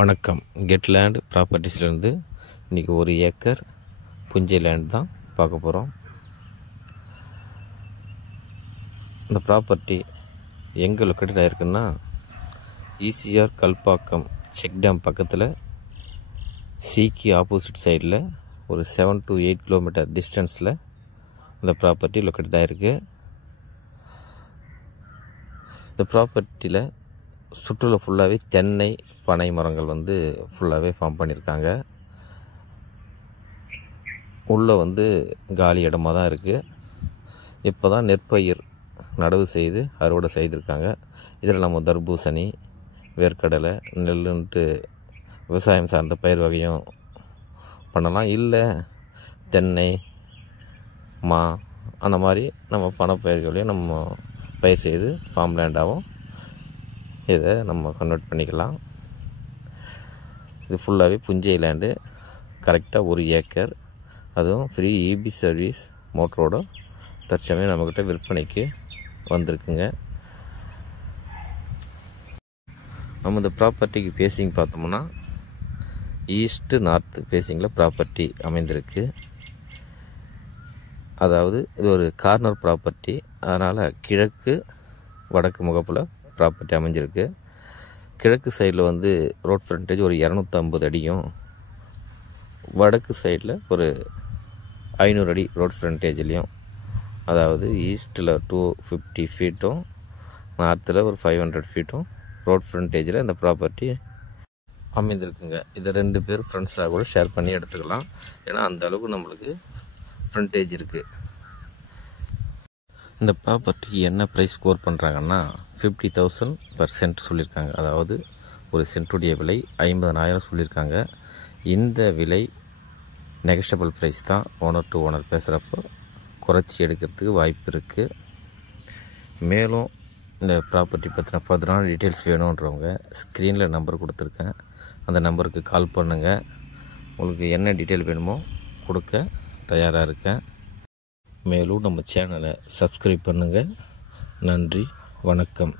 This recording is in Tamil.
வணக்கம். கெட்லேண்ட் ப்ராப்பர்ட்டிஸ்லேருந்து இன்றைக்கி 1 ஏக்கர் புஞ்சை லேண்ட் தான் பார்க்க போகிறோம். இந்த ப்ராப்பர்ட்டி எங்கே லொக்கேட்டட் ஆகிருக்குன்னா, ஈசிஆர் கல்பாக்கம் செக் டேம் பக்கத்தில் சிக்கு ஆப்போசிட் சைடில் ஒரு 7 to 8 கிலோமீட்டர் டிஸ்டன்ஸில் இந்த ப்ராப்பர்ட்டி லொக்கேட்டட் ஆகிருக்கு. இந்த ப்ராப்பர்ட்டியில் சுற்றுலா ஃபுல்லாகவே தென்னை பனை மரங்கள் ஃபுல்லாகவே ஃபார்ம் பண்ணியிருக்காங்க. உள்ளே காலி இடமாக தான் இருக்குது. இப்போ தான் நெற்பயிர் நடவு செய்து அறுவடை செய்திருக்காங்க. இதில் நம்ம தர்பூசணி, வேர்க்கடலை, நெல்லுன்ட்டு விவசாயம் சார்ந்த பயிர் வகையும் பண்ணலாம். இல்லை தென்னை, மா அந்த மாதிரி நம்ம பணப்பயிர்களையும் நம்ம பயிர் செய்து ஃபார்ம் லேண்டாகவும் இதை நம்ம கன்வெர்ட் பண்ணிக்கலாம். இது ஃபுல்லாகவே புஞ்சை லேண்டு, கரெக்டாக 1 ஏக்கர், அதுவும் ஃப்ரீ இபி சர்வீஸ் மோட்டரோட தற்சமயம் நம்மக்கிட்ட விற்பனைக்கு வந்திருக்குங்க. நம்ம இந்த ப்ராப்பர்ட்டிக்கு ஃபேஸிங் பார்த்தோம்னா ஈஸ்ட்டு நார்த்து ஃபேஸிங்கில் ப்ராப்பர்ட்டி அமைந்திருக்கு. அதாவது இது ஒரு கார்னர் ப்ராப்பர்ட்டி, அதனால் கிழக்கு வடக்கு முகப்பில் ப்ராப்பர்ட்டி அமைஞ்சிருக்கு. கிழக்கு சைடில் ரோட் ஃப்ரண்டேஜ் ஒரு 250 அடியும், வடக்கு சைடில் ஒரு 500 அடி ரோட் ஃப்ரண்டேஜ்லேயும், அதாவது ஈஸ்ட்டில் 250 ஃபீட்டும் நார்த்தில் ஒரு 500 ஃபீட்டும் ரோட் ஃப்ரண்டேஜில் இந்த ப்ராப்பர்ட்டி அமைந்திருக்குங்க. இதை 2 பேர் ஃப்ரெண்ட்ஸாக கூட ஷேர் பண்ணி எடுத்துக்கலாம். ஏன்னா அந்த அளவுக்கு நம்மளுக்கு ஃப்ரண்டேஜ் இருக்குது. இந்த ப்ராப்பர்ட்டிக்கு என்ன ப்ரைஸ் ஸ்கோர் பண்ணுறாங்கன்னா 50,000 பர் சென்ட் சொல்லியிருக்காங்க. அதாவது ஒரு சென்ட்டுடைய விலை 50,000 சொல்லியிருக்காங்க. இந்த விலை நெகஷியபிள் ப்ரைஸ் தான். ஓனர் டு ஓனர் பேசுகிறப்போ குறைச்சி எடுக்கிறதுக்கு வாய்ப்பு இருக்குது. மேலும் இந்த ப்ராப்பர்ட்டி பற்றின ஃபர்தரான டீட்டெயில்ஸ் வேணுன்றவங்க ஸ்க்ரீனில் நம்பர் கொடுத்துருக்கேன், அந்த நம்பருக்கு கால் பண்ணுங்கள். உங்களுக்கு என்ன டீட்டெயில் வேணுமோ கொடுக்க தயாராக இருக்கேன். மேலும் நம்ம சேனலை சப்ஸ்கிரைப் பண்ணுங்கள். நன்றி, வணக்கம்.